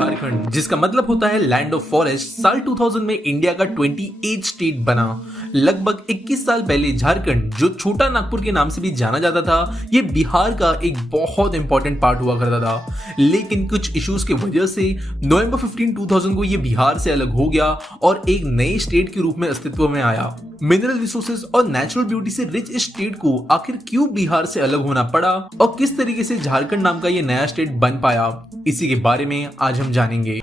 झारखंड, जिसका मतलब होता है लैंड ऑफ फॉरेस्ट, साल 2000 में इंडिया का 28 स्टेट बना। लगभग 21 साल पहले झारखंड, जो छोटा नागपुर के नाम से भी जाना जाता था, ये बिहार का एक बहुत इंपॉर्टेंट पार्ट हुआ करता था। लेकिन कुछ इश्यूज की वजह से नवंबर 15, 2000 को ये बिहार से अलग हो गया और एक नए स्टेट के रूप में अस्तित्व में आया। मिनरल रिसोर्सेज और नेचुरल ब्यूटी से रिच इस स्टेट को आखिर क्यों बिहार से अलग होना पड़ा और किस तरीके से झारखंड नाम का ये नया स्टेट बन पाया, इसी के बारे में आज हम जानेंगे।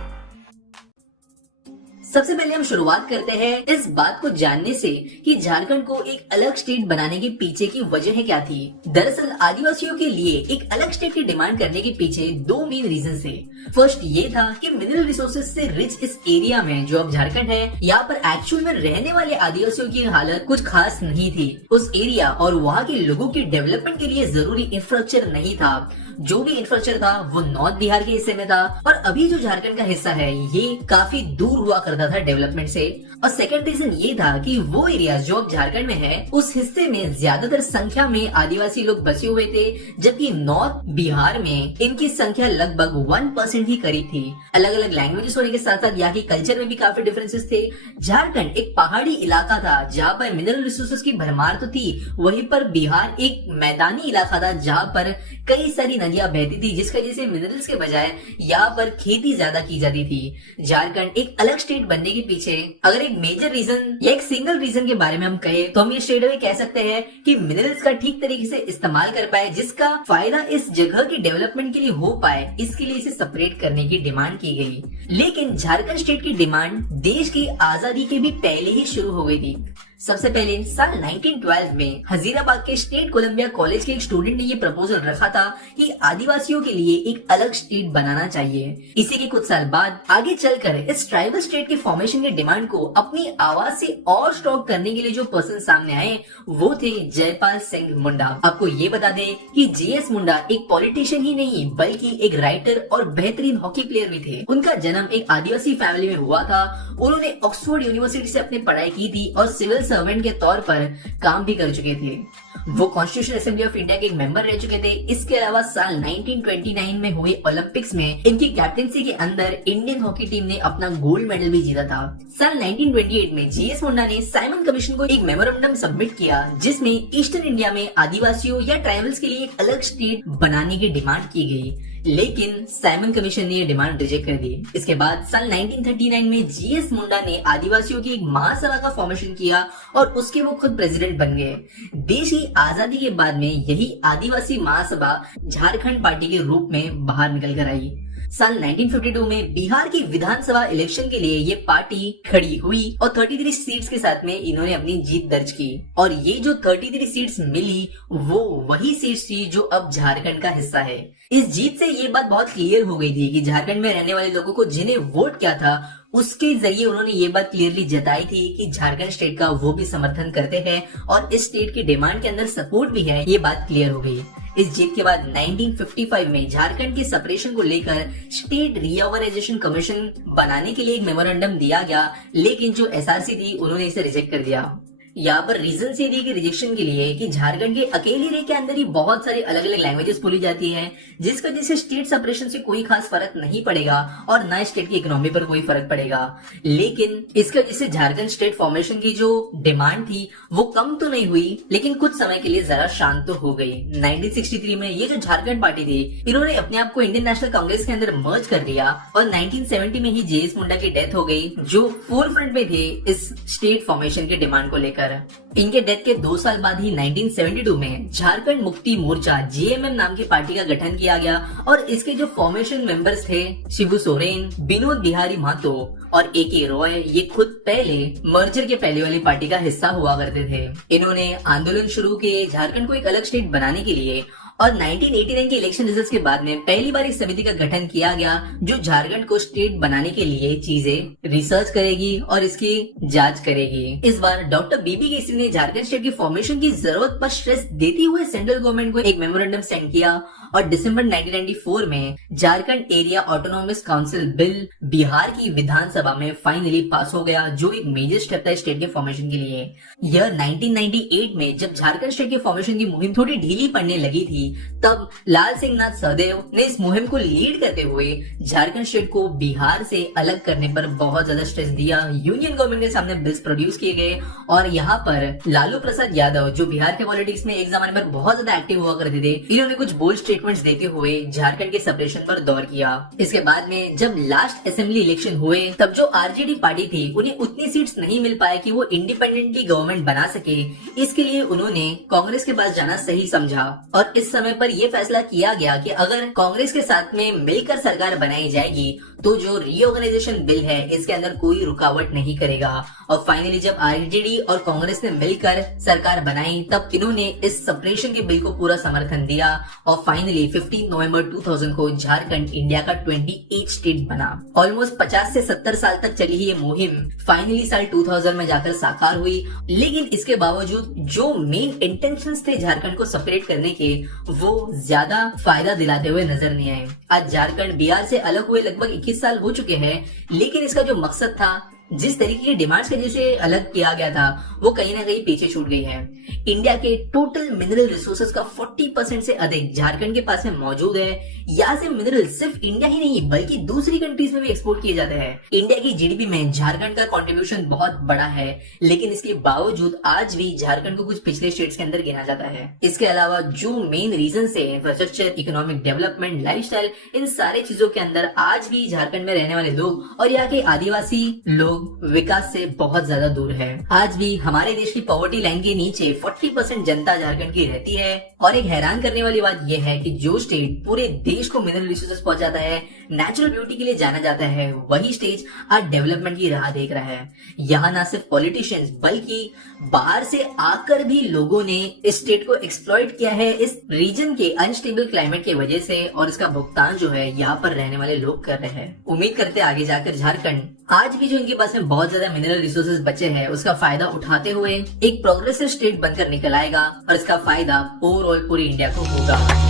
सबसे पहले हम शुरुआत करते हैं इस बात को जानने से कि झारखंड को एक अलग स्टेट बनाने के पीछे की वजह क्या थी। दरअसल आदिवासियों के लिए एक अलग स्टेट की डिमांड करने के पीछे दो मेन रीजन थे। फर्स्ट ये था कि मिनरल रिसोर्सेज से रिच इस एरिया में, जो अब झारखंड है, यहाँ पर एक्चुअल में रहने वाले आदिवासियों की हालत कुछ खास नहीं थी। उस एरिया और वहाँ के लोगों के डेवलपमेंट के लिए जरूरी इंफ्रास्ट्रक्चर नहीं था। जो भी इंफ्रास्ट्रक्चर था वो नॉर्थ बिहार के हिस्से में था और अभी जो झारखंड का हिस्सा है ये काफी दूर हुआ करता था डेवलपमेंट से। और सेकंड रीजन ये था कि वो एरिया जो अब झारखंड में है, उस हिस्से में ज्यादातर संख्या में आदिवासी लोग बसे हुए थे, जबकि नॉर्थ बिहार में इनकी संख्या लगभग 1% ही करीब थी। अलग अलग लैंग्वेजेस होने के साथ साथ यहाँ की कल्चर में भी काफी डिफरेंसेस थे। झारखंड एक पहाड़ी इलाका था जहाँ पर मिनरल रिसोर्सेज की भरमार तो थी, वहीं पर बिहार एक मैदानी इलाका था जहाँ पर कई सारी नदियां बहती थी, जिसकी वजह से मिनरल्स के बजाय यहाँ पर खेती ज्यादा की जाती थी। झारखंड एक अलग स्टेट बनने के पीछे अगर एक मेजर रीजन या एक सिंगल रीजन के बारे में हम कहें तो हम ये स्टेट में कह सकते हैं कि मिनरल्स का ठीक तरीके से इस्तेमाल कर पाए, जिसका फायदा इस जगह की डेवलपमेंट के लिए हो पाए, इसके लिए इसे सेपरेट करने की डिमांड की गई। लेकिन झारखंड स्टेट की डिमांड देश की आजादी के भी पहले ही शुरू हो गई थी। सबसे पहले साल 1912 में हजीराबाद के स्टेट कोलंबिया कॉलेज के एक स्टूडेंट ने ये प्रपोजल रखा था कि आदिवासियों के लिए एक अलग स्टेट बनाना चाहिए। इसी के कुछ साल बाद आगे चलकर इस ट्राइबल स्टेट के फॉर्मेशन की डिमांड को अपनी आवाज से और स्ट्रॉन्ग करने के लिए जो पर्सन सामने आए वो थे जयपाल सिंह मुंडा। आपको ये बता दें कि जेएस मुंडा एक पॉलिटिशियन ही नहीं बल्कि एक राइटर और बेहतरीन हॉकी प्लेयर भी थे। उनका जन्म एक आदिवासी फैमिली में हुआ था। उन्होंने ऑक्सफोर्ड यूनिवर्सिटी से अपनी पढ़ाई की थी और सिविल सर्वेंट के तौर पर काम भी कर चुके थे। वो कॉन्स्टिट्यूशन असेंबली ऑफ इंडिया के एक मेंबर रह चुके थे। इसके अलावा साल 1929 में हुए ओलंपिक्स में इनकी कैप्टेंसी के अंदर इंडियन हॉकी टीम ने अपना गोल्ड मेडल भी जीता था। साल 1928 में जीएस मुंडा ने साइमन कमीशन को एक मेमोरेंडम सबमिट किया, जिसमें ईस्टर्न इंडिया में आदिवासियों या ट्राइबल्स के लिए एक अलग स्टेट बनाने की डिमांड की गई, लेकिन साइमन कमीशन ने ये डिमांड रिजेक्ट कर दी। इसके बाद साल 1939 में जीएस मुंडा ने आदिवासियों की एक महासभा का फॉर्मेशन किया और उसके वो खुद प्रेसिडेंट बन गए। देश की आजादी के बाद में यही आदिवासी महासभा झारखंड पार्टी के रूप में बाहर निकल कर आई। साल 1952 में बिहार की विधानसभा इलेक्शन के लिए ये पार्टी खड़ी हुई और 33 सीट्स के साथ में इन्होंने अपनी जीत दर्ज की। और ये जो 33 सीट्स मिली वो वही सीट्स थी जो अब झारखंड का हिस्सा है। इस जीत से ये बात बहुत क्लियर हो गई थी कि झारखंड में रहने वाले लोगों को जिन्हें वोट किया था उसके जरिए उन्होंने ये बात क्लियरली जताई थी कि झारखंड स्टेट का वो भी समर्थन करते हैं और इस स्टेट की डिमांड के अंदर सपोर्ट भी है। ये बात क्लियर हो गई। इस जीत के बाद 1955 में झारखंड के सेपरेशन को लेकर स्टेट रीऑर्गेनाइजेशन कमीशन बनाने के लिए एक मेमोरेंडम दिया गया, लेकिन जो एसआरसी थी उन्होंने इसे रिजेक्ट कर दिया। यहाँ पर रीजन से दी गई रिजेक्शन के लिए कि झारखंड के अकेले एरिया के अंदर ही बहुत सारी अलग अलग लैंग्वेजेस बोली जाती है, जिसकी वजह से स्टेट सेपरेशन से कोई खास फर्क नहीं पड़ेगा और न स्टेट की इकोनॉमी पर कोई फर्क पड़ेगा। लेकिन इसकी वजह से झारखंड स्टेट फॉर्मेशन की जो डिमांड थी वो कम तो नहीं हुई, लेकिन कुछ समय के लिए जरा शांत तो हो गई। 1963 में ये जो झारखंड पार्टी थी इन्होंने अपने आप को इंडियन नेशनल कांग्रेस के अंदर मर्ज कर दिया और 1970 में ही जेएस मुंडा की डेथ हो गई, जो फोर फ्रंट में थे इस स्टेट फॉर्मेशन की डिमांड को लेकर। इनके डेथ के 2 साल बाद ही 1972 में झारखंड मुक्ति मोर्चा जेएमएम नाम की पार्टी का गठन किया गया और इसके जो फॉर्मेशन मेंबर्स थे शिबू सोरेन, विनोद बिहारी महतो और एके रॉय, ये खुद पहले मर्जर के पहले वाली पार्टी का हिस्सा हुआ करते थे। इन्होंने आंदोलन शुरू किए झारखंड को एक अलग स्टेट बनाने के लिए और 1989 के इलेक्शन रिजल्ट्स के बाद में पहली बार एक समिति का गठन किया गया जो झारखंड को स्टेट बनाने के लिए चीजें रिसर्च करेगी और इसकी जांच करेगी। इस बार डॉक्टर बीबी केसरी ने झारखंड स्टेट की फॉर्मेशन की जरूरत पर स्ट्रेस देते हुए सेंट्रल गवर्नमेंट को एक मेमोरेंडम सेंड किया और दिसंबर 1994 में Jharkhand area autonomous council bill Bihar की विधानसभा में फाइनली पास हो गया, जो एक मेजर स्टेप था स्टेट के फॉर्मेशन के लिए। यह 1998 में जब झारखंड स्टेट के फॉर्मेशन की मुहिम थोड़ी ढीली पड़ने लगी थी तब लाल सिंह नाथ सहदेव ने इस मुहिम को लीड करते हुए झारखंड स्टेट को बिहार से अलग करने पर बहुत ज्यादा स्ट्रेस दिया। यूनियन गवर्नमेंट के सामने बिल्स प्रोड्यूस किए गए और यहाँ पर लालू प्रसाद यादव, जो बिहार के पॉलिटिक्स में एक जमाने पर बहुत ज्यादा एक्टिव हुआ करते थे, इन्होंने कुछ बोल्ड स्टेटमेंट्स देते हुए झारखंड के सेपरेशन पर दौर किया। इसके बाद में जब लास्ट असेंबली इलेक्शन हुए तब जो आरजेडी पार्टी थी उन्हें उतनी सीट्स नहीं मिल पाए कि वो इंडिपेंडेंटली गवर्नमेंट बना सके। इसके लिए उन्होंने कांग्रेस के पास जाना सही समझा और इस समय पर यह फैसला किया गया कि अगर कांग्रेस के साथ में मिलकर सरकार बनाई जाएगी तो जो रीऑर्गेनाइजेशन बिल है इसके अंदर कोई रुकावट नहीं करेगा। और फाइनली जब आरजेडी और कांग्रेस ने मिलकर सरकार बनाई तब इन्होंने इस सेपरेशन के बिल को पूरा समर्थन दिया और फाइनली 15 नवंबर 2000 को झारखंड इंडिया का 28 स्टेट बना। ऑलमोस्ट 50 से 70 साल तक चली ये मुहिम फाइनली साल 2000 में जाकर साकार हुई, लेकिन इसके बावजूद जो मेन इंटेंशंस थे झारखंड को सेपरेट करने के वो ज्यादा फायदा दिलाते हुए नजर नहीं आए। आज झारखंड बिहार से अलग हुए लगभग 21 साल हो चुके हैं, लेकिन इसका जो मकसद था, जिस तरीके की डिमांड्स के जैसे अलग किया गया था, वो कहीं ना कहीं पीछे छूट गई है। इंडिया के टोटल मिनरल रिसोर्सेज का 40% से अधिक झारखंड के पास में मौजूद है। यहाँ से मिनरल सिर्फ इंडिया ही नहीं बल्कि दूसरी कंट्रीज में भी एक्सपोर्ट किए जाते हैं। इंडिया की जीडीपी में झारखंड का कंट्रीब्यूशन बहुत बड़ा है, लेकिन इसके बावजूद आज भी झारखंड को कुछ पिछले स्टेट्स के अंदर गिना जाता है। इसके अलावा जो मेन रीजन है इंफ्रास्ट्रक्चर, इकोनॉमिक डेवलपमेंट, लाइफस्टाइल, इन सारे चीजों के अंदर आज भी झारखंड में रहने वाले लोग और यहाँ के आदिवासी लोग विकास से बहुत ज्यादा दूर है। आज भी हमारे देश की पॉवर्टी लाइन के नीचे 40% जनता झारखंड की रहती है। और एक हैरान करने वाली बात यह है कि जो स्टेट पूरे देश को मिनरल रिसोर्सेज पहुंचाता है, नेचुरल ब्यूटी के लिए जाना जाता है, वही स्टेट आज डेवलपमेंट की राह देख रहा है। यहाँ न सिर्फ पॉलिटिशियंस बल्कि बाहर से आकर भी लोगों ने इस स्टेट को एक्सप्लॉइट किया है इस रीजन के अनस्टेबल क्लाइमेट की वजह से, और इसका भुगतान जो है यहाँ पर रहने वाले लोग कर रहे हैं। उम्मीद करते आगे जाकर झारखंड आज भी जो इनके पास में बहुत ज्यादा मिनरल रिसोर्सेज बचे हैं उसका फायदा उठाते हुए एक प्रोग्रेसिव स्टेट बनकर निकल आएगा और इसका फायदा ओवरऑल पूरी इंडिया को होगा।